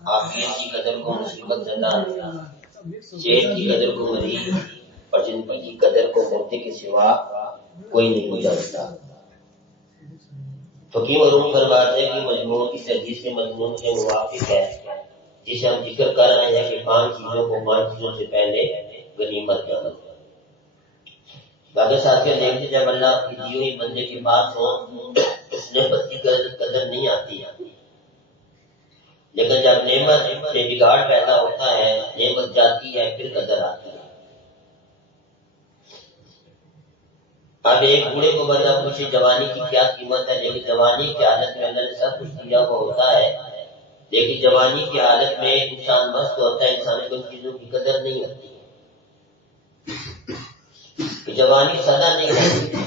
عافیت کی قدر کو مصیبت زدہ، صحت کی قدر کو مریض اور زندگی کی قدر کو مردے کے سوا کوئی نہیں جانتا۔ فقیر مرحوم فرماتے ہیں کہ مضمون اس حدیث کے مضمون کے موافق ہے جسے ہم ذکر کر رہے ہیں کہ 5 چیزوں کو 5 چیزوں سے پہلے غنیمت جانا۔ باقی ساتھیوں دیکھتے جب اللہ کی دی ہوئی بندے کے پاس ہو اس نعمت کی قدر نہیں آتی ہے، لیکن جب نعمت سے بگاڑ پیدا ہوتا ہے، نعمت جاتی ہے، پھر قدر آتی ہے۔ اب ایک بوڑھے کو بندہ پوچھے جوانی کی کیا قیمت ہے، لیکن جوانی کی حالت میں اللہ نے سب کچھ دیا ہوا ہوتا ہے، لیکن جوانی کی حالت میں انسان مست ہوتا ہے، انسان کو ان چیزوں کی قدر نہیں ہوتی کہ جوانی سدا نہیں ہوتی۔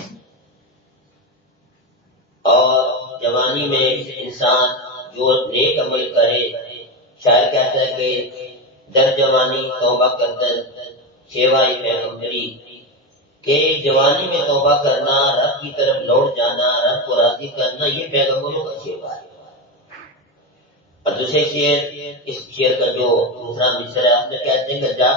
اور جوانی میں انسان جو نیک عمل کرے، شاعر کہتا ہے کہ در جوانی توبہ کردن شیوائی پیغمبری، کہ جوانی میں توبہ کرنا، رب کی طرف لوٹ جانا، رب کو راضی کرنا، یہ پیغمبروں کا شیوا ہے۔ اور دوسرے شعر، اس شعر کا جو دوسرا مصرع ہے، آپ نے کہتے ہیں کہ جب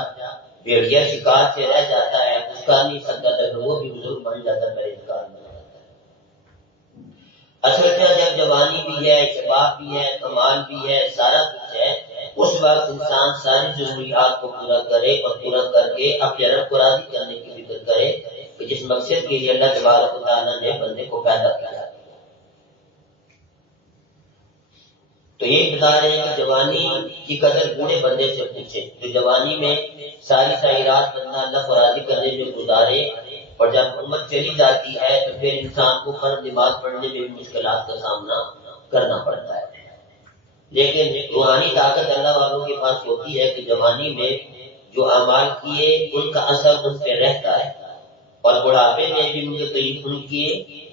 بھیڑیا شکار سے رہ جاتا ہے، اس کا نہیں سکتا تک وہ بھی بزرگ بن جاتا ہے، پرہیزگار بن جاتا ہے۔ اصل میں جب جوانی بھی ہے، شباب بھی ہے، کمال بھی ہے، سارا کچھ ہے، اس وقت انسان ساری ضروریات کو پورا کرے اور پورا کر کے اپنے رب کو راضی کرنے کی فکر کرے کہ جس مقصد کے لیے اللہ تبارک و تعالیٰ نے بندے کو پیدا کیا۔ تو یہ بتا رہے ہیں کہ جوانی کی قدر بوڑھے بندے سے پوچھے، جو جوانی میں ساری رات بندہ اللہ کو راضی کرنے میں گزارے، اور جب عمر چلی جاتی ہے تو پھر انسان کو فرض نماز پڑھنے میں بھی مشکلات کا سامنا کرنا پڑتا ہے۔ لیکن روحانی طاقت اللہ والوں کے پاس ہوتی ہے کہ جوانی میں جو اعمال کیے ان کا اثر ان پہ رہتا ہے، اور بڑھاپے میں بھی ان کے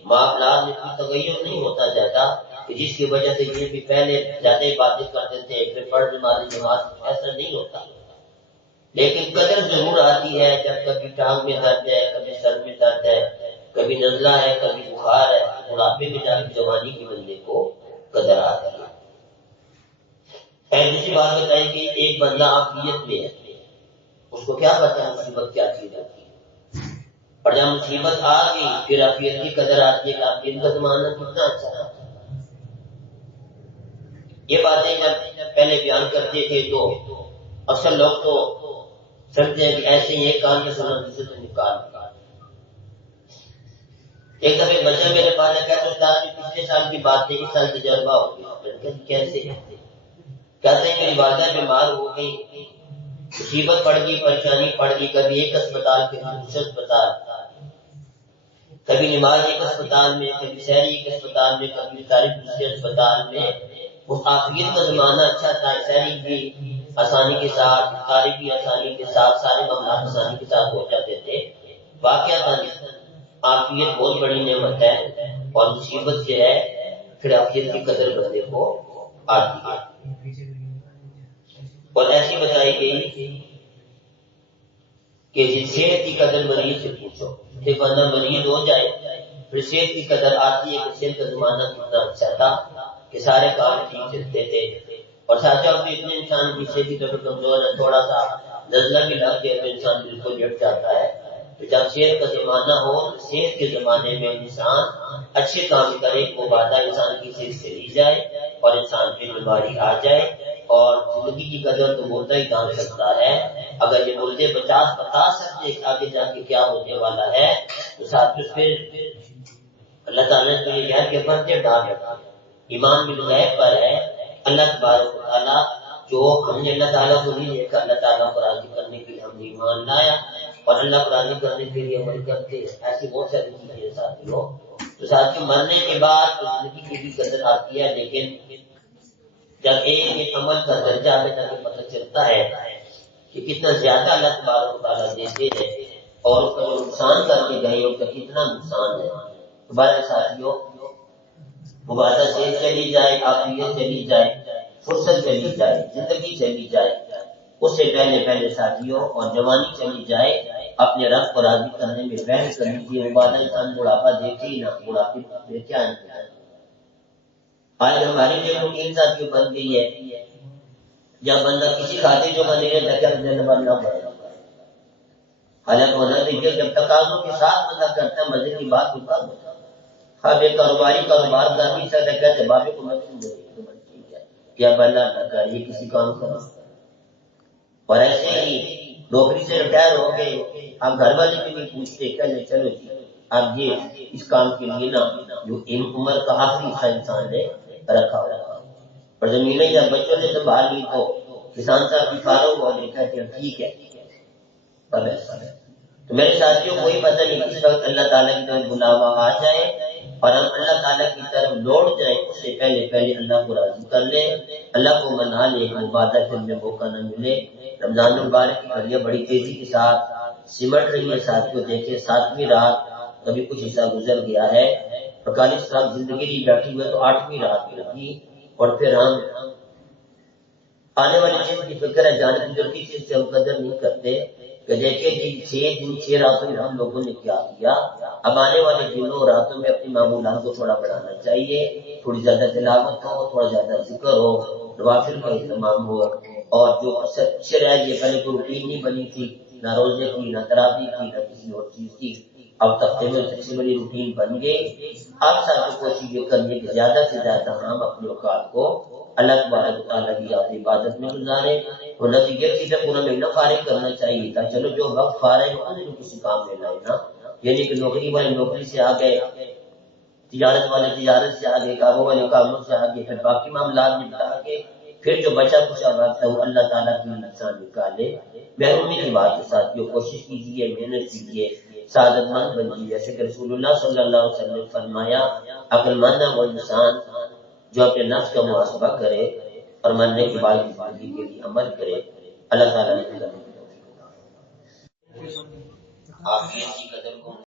معاملات میں کوئی تغیر نہیں ہوتا جاتا، کہ جس کی وجہ سے یہ بھی پہلے زیادہ باتیں کرتے تھے، پھر پڑھ نماز ایسا نہیں ہوتا۔ لیکن قدر ضرور آتی ہے جب کبھی ٹانگ میں درد ہے، کبھی سر میں درد ہے، کبھی نزلہ ہے، کبھی بخار ہے، بڑھاپے میں جا کے جوانی کے بندے کو قدر آتی ہے۔ دوسری بات بتائیں کہ ایک بندہ عافیت میں ہے، اس کو کیا پتا مصیبت کیا چیز آتی ہے، اور جب مصیبت آ گئی پھر عافیت کی قدر آتی ہے کہ عافیت کا زمانہ کتنا اچھا تھا۔ یہ باتیں جب پہلے بیان کرتے تھے تو اکثر لوگ تو سمجھتے ہیں کہ ایسے ہی ایک کام کے سمجھ دوسرے سے نکال۔ ایک دفعہ بچہ میرے پاس کہتا استاد جی پچھلے سال کی بات ہے، اس سال تجربہ ہو گیا۔ کیسے؟ کہتے ہیں میری والدہ بیمار ہو گئی، مصیبت پڑ گئی، پریشانی پڑ گئی، کبھی ایک اسپتال کبھی دوسرے اسپتال، کبھی نماز ایک اسپتال میں، کبھی سحری ایک اسپتال میں، کبھی تاریخ دوسرے اسپتال میں۔ وہ عافیت کا زمانہ اچھا تھا، سحری بھی آسانی کے ساتھ، تاریخ بھی آسانی کے ساتھ، سارے معاملات آسانی کے ساتھ ہو جاتے تھے۔ واقعہ عافیت بہت بڑی نعمت ہے، اور مصیبت جو ہے پھر عافیت کی قدر بندے کو آتی ہے۔ اور ایسی بتائی گئی کہ صحت کی قدر مریض سے پوچھو، کہ بندہ مریض ہو جائے پھر صحت کی قدر آتی ہے کہ صحت کا زمانہ کتنا اچھا تھا، کہ سارے کام ٹھیک چلتے تھے۔ اور ساتھ ساتھ اتنے انسان کی صحت کی طرف کمزور ہے، تھوڑا سا نزلہ بھی لگ گیا تو انسان بالکل جٹ جاتا ہے۔ تو جب صحت کا زمانہ ہو، صحت کے زمانے میں انسان اچھے کام کرے، وہ بادہ انسان کی صحت چلی جائے اور انسان پہ بیماری آ جائے، اور زندگی کی قدر تو مردہ ہی جان سکتا ہے۔ اگر یہ مردے بتا سکتے کہ آگے جا کے کیا ہونے والا ہے، تو ساتھ پھر اللہ تعالیٰ نے یہ غیر کے پردے ڈال رکھا۔ ایمان بھی غیب پر ہے، اللہ تبارک و تعالیٰ جو ہم نے اللہ تعالیٰ کو نہیں دیکھا، اللہ تعالیٰ کو راضی کرنے کے لیے ہم نے ایمان لایا اور اللہ کو راضی کرنے کے لیے عمل کرتے ہیں۔ ایسی بہت ساری چیزیں ساتھیوں، تو ساتھیوں مرنے کے بعد زندگی کی بھی قدر آتی ہے، لیکن جب ایک عمل کا درجہ ہمیں تک پتہ چلتا ہے کہ کتنا زیادہ اللہ تبارک و تعالیٰ دیتے ہیں اور اس کا جو نقصان کر کے گئے ان کا کتنا نقصان ہے۔ ہمارے ساتھیوں مبادہ سے چلی جائے، عافیت چلی جائے، فرصت چلی جائے، زندگی چلی جائے، اس سے پہلے ساتھیوں اور جوانی چلی جائے، اپنے رب کو راضی کرنے میں بحث کر لیجیے۔ مبادہ انسان بڑھاپا دیکھے ہی نہ، بڑھاپے میں کیا نہیں۔ آج ہمارے لیے روٹین ساتھیوں بن گئی ہے جب بندہ کسی خاطر جو بنے رہتا کیا نمبر نہ پڑے حالانکہ ہونا دیکھیے جب تقاضوں کے ساتھ بندہ کرتا ہے مزے کی بات ہوتا ہے اب ایک کاروباری کاروبار کر نہیں سکتا کہتے بابے کو مت ٹھیک ہے کیا بندہ نہ کر یہ کسی کام کرنا اور ایسے ہی نوکری سے ریٹائر ہو گئے آپ گھر والے بھی نہیں پوچھتے کہنے چلو جی آپ یہ اس کام کے لیے نا جو عمر کا آخری حصہ انسان نے رکھا ہوا اور زمینیں جب بچوں نے سنبھال لی تو کسان صاحب بھی فارغ ہو گئے کہتے ہیں ٹھیک ہے اب ایسا ہے تو میرے ساتھیوں کوئی پتہ نہیں کس وقت اللہ تعالیٰ کی طرف بلاوا آ جائے اور ہم اللہ تعالیٰ کی طرف لوٹ جائیں اس سے پہلے اللہ کو راضی کر لیں اللہ کو منا لیں عبادت کرنے موقع نہ ملے رمضان المبارک کی گھڑیاں بڑی تیزی کے ساتھ سمٹ رہی ہیں ساتھیوں دیکھیں 7ویں رات کبھی کچھ حصہ گزر گیا ہے 45 سال زندگی نہیں بیٹھی ہوئے تو 8ویں رات کی لگی اور پھر ہم آنے والی چیز کی فکر ہے جانے کی جلدی چیز سے ہم قدر نہیں کرتے کہ دیکھیں جی 6 دن 6 راتوں میں ہم لوگوں نے کیا کیا اب آنے والے دنوں اور راتوں میں اپنی معمولات کو تھوڑا بڑھانا چاہیے تھوڑی زیادہ تلاوت ہو تھوڑا زیادہ ذکر ہو نوافل کا اہتمام ہو اور جو اچھے رہ گئے پہلے کوئی روٹین نہیں بنی تھی نہ روزے کی نہ تراویح کی نہ کسی اور چیز کی اب ہفتے میں اچھی بڑی روٹین بن گئی آپ ساتھ کوشش یہ کرنی کہ زیادہ سے زیادہ ہم اپنے اوقات کو اللہ تبارک و تعالیٰ کی یاد عبادت میں گزارے اور نتیجے کی جب پورا مہینہ فارغ کرنا چاہیے تھا چلو جو وقت فارغ ہو انہیں کسی کام میں لائے نا یعنی کہ نوکری والے نوکری سے آ گئے تجارت والے تجارت سے آگے کاموں والے کاموں سے آگے پھر باقی معاملات نپٹا کے پھر جو بچا کچھ وقت ہے وہ اللہ تعالیٰ کی انسان نکالے محرومی کی بات ہے ساتھیوں کوشش کیجیے محنت کیجیے سعادت مند بنیے جیسے کہ رسول اللہ صلی اللہ علیہ وسلم نے فرمایا عقل مند ہے وہ انسان جو اپنے نفس کا محاسبہ کرے اور مرنے کے بعد زندگی کے لیے عمل کرے اللہ تعالیٰ نے آپ کی قدر کو